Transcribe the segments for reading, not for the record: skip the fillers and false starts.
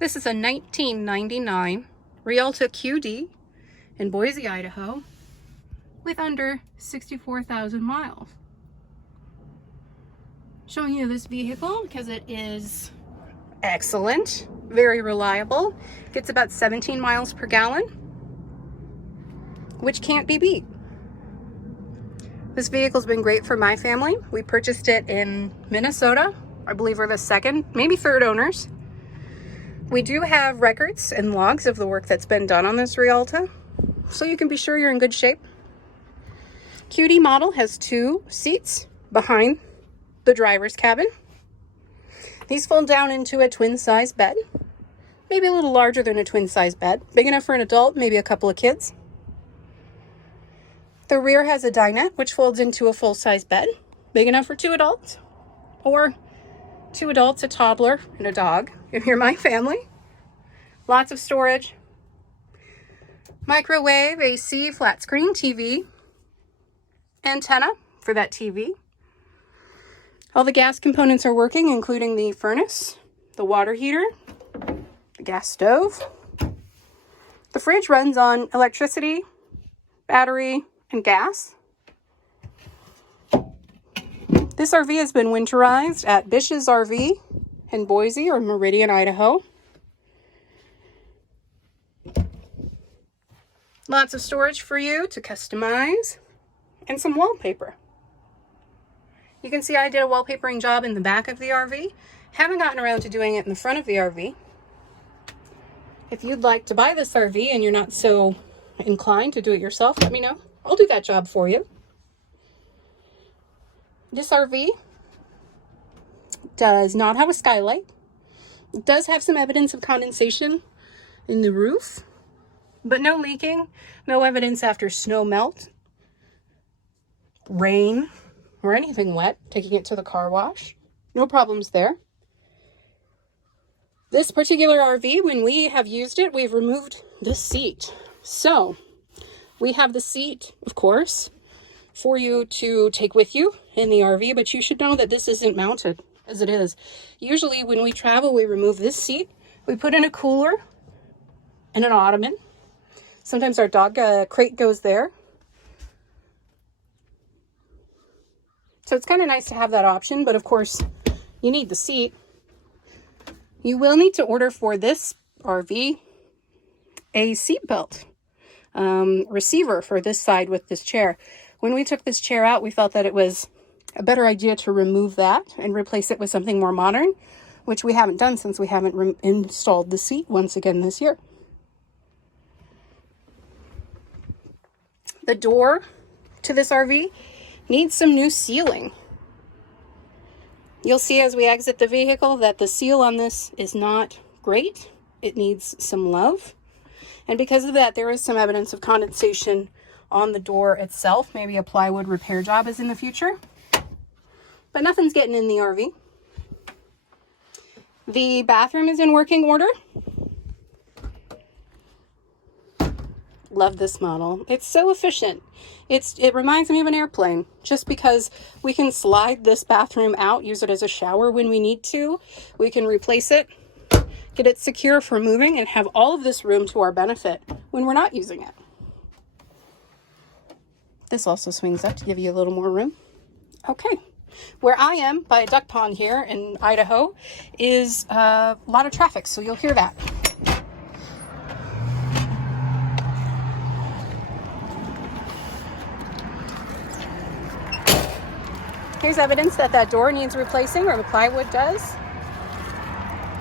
This is a 1999 Rialta QD in Boise, Idaho with under 64,000 miles. Showing you this vehicle because it is excellent, very reliable. Gets about 17 miles per gallon, which can't be beat. This vehicle's been great for my family. We purchased it in Minnesota. I believe we're the second, maybe third owners. We do have records and logs of the work that's been done on this Rialta, so you can be sure you're in good shape. QD model has 2 seats behind the driver's cabin. These fold down into a twin-size bed, maybe a little larger than a twin-size bed, big enough for an adult, maybe a couple of kids. The rear has a dinette, which folds into a full-size bed, big enough for 2 adults, or 2 adults, a toddler, and a dog, if you're my family. Lots of storage. Microwave, AC, flat screen TV, antenna for that TV. All the gas components are working, including the furnace, the water heater, the gas stove. The fridge runs on electricity, battery, and gas. This RV has been winterized at Bish's RV in Boise or Meridian, Idaho. Lots of storage for you to customize and some wallpaper. You can see I did a wallpapering job in the back of the RV. Haven't gotten around to doing it in the front of the RV. If you'd like to buy this RV and you're not so inclined to do it yourself, let me know. I'll do that job for you. This RV does not have a skylight. It does have some evidence of condensation in the roof, but no leaking, no evidence after snow melt, rain, or anything wet, taking it to the car wash. No problems there. This particular RV, when we have used it, we've removed this seat. So we have the seat, of course, for you to take with you in the RV, but you should know that this isn't mounted as it is. Usually when we travel, we remove this seat. We put in a cooler and an ottoman. Sometimes our dog crate goes there. So it's kind of nice to have that option, but of course you need the seat. You will need to order for this RV a seat belt receiver for this side with this chair. When we took this chair out, we felt that it was a better idea to remove that and replace it with something more modern, which we haven't done since we haven't installed the seat once again this year. The door to this RV needs some new sealing. You'll see as we exit the vehicle that the seal on this is not great. It needs some love. And because of that, there is some evidence of condensation on the door itself. Maybe a plywood repair job is in the future. But nothing's getting in the RV. The bathroom is in working order. Love this model. It's so efficient. It reminds me of an airplane, just because we can slide this bathroom out, use it as a shower when we need to. We can replace it, get it secure for moving, and have all of this room to our benefit when we're not using it. This also swings up to give you a little more room. Okay. Where I am, by a duck pond here in Idaho, is a lot of traffic, so you'll hear that. Here's evidence that that door needs replacing, or the plywood does.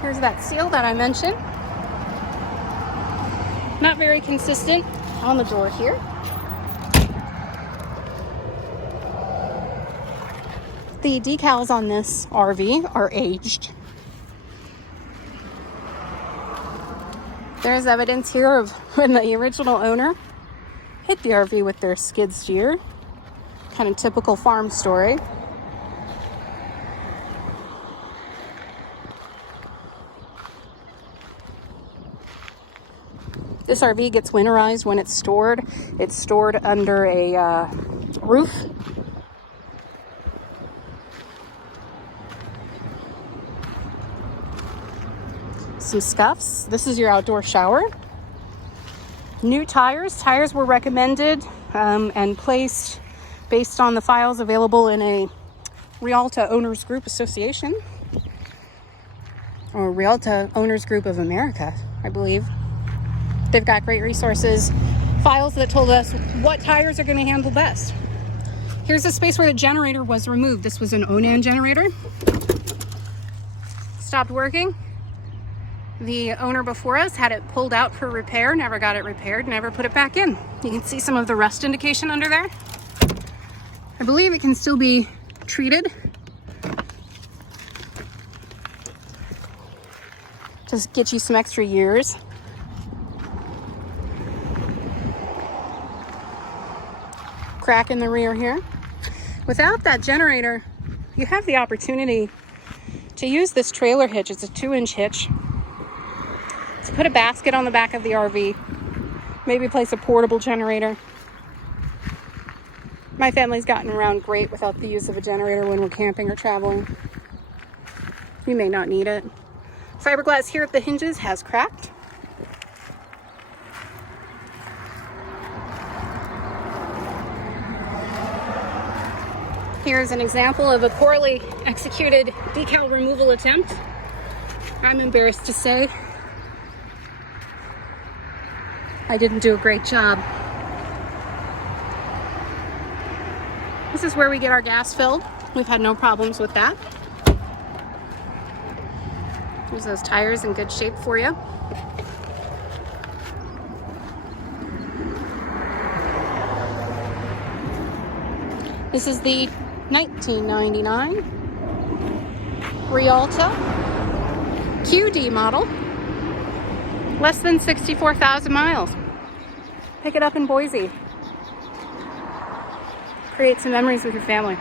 Here's that seal that I mentioned. Not very consistent on the door here. The decals on this RV are aged. There's evidence here of when the original owner hit the RV with their skid steer. Kind of typical farm story. This RV gets winterized when it's stored. It's stored under a roof. some scuffs. This is your outdoor shower. New tires. Tires were recommended and placed based on the files available in a Rialta Owners Group Association, or Rialta Owners Group of America, I believe. They've got great resources, files that told us what tires are going to handle best. Here's the space where the generator was removed. This was an Onan generator. Stopped working. The owner before us had it pulled out for repair, never got it repaired, never put it back in. You can see some of the rust indication under there. I believe it can still be treated. Just get you some extra years. Crack in the rear here. Without that generator, you have the opportunity to use this trailer hitch. It's a 2-inch hitch. To put a basket on the back of the RV, maybe place a portable generator. My family's gotten around great without the use of a generator when we're camping or traveling. You may not need it. Fiberglass here at the hinges has cracked. Here's an example of a poorly executed decal removal attempt. I'm embarrassed to say I didn't do a great job. This is where we get our gas filled. We've had no problems with that. There's those tires in good shape for you. This is the 1999 Rialta QD model. Less than 64,000 miles. Pick it up in Boise. Create some memories with your family.